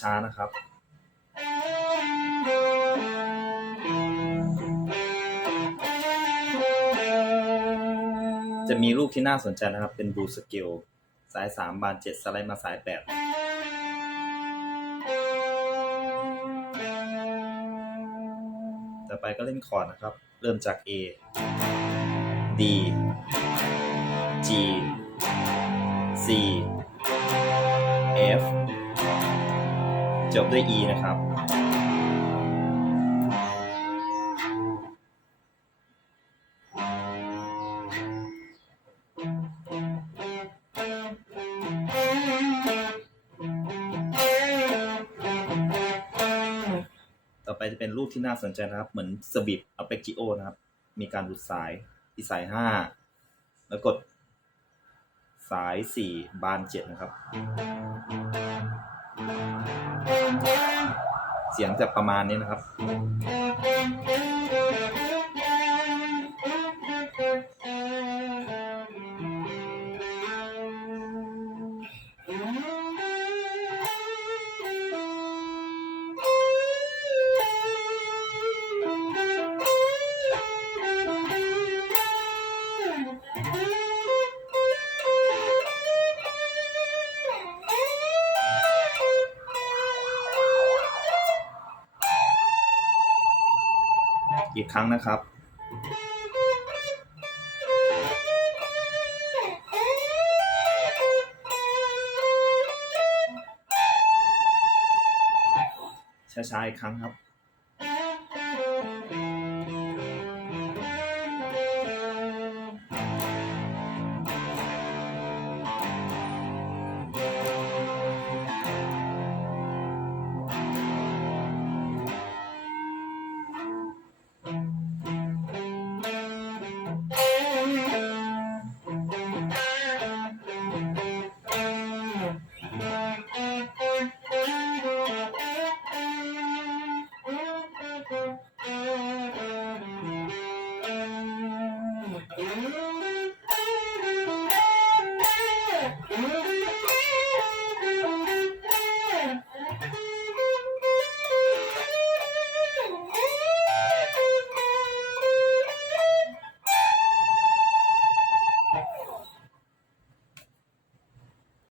ช้าๆนะครับจะมีลูกที่น่าสนใจนะครับ เป็นบูสเกลสายสามบานเจ็ดสไลด์มาสายแปดต่อไปก็เล่นคอร์ดนะครับ เริ่มจาก A D G C จบด้วย E นะครับ ต่อไปจะเป็นรูปที่น่าสนใจนะครับ เหมือนสบิบอัลเปจิโอนะครับ มีการดูดสายที่สายห้าแล้วกดสายสี่บานเจ็ดนะครับ เสียงจะประมาณนี้นะครับ อีกครั้งนะครับ ช้าๆอีกครั้งครับ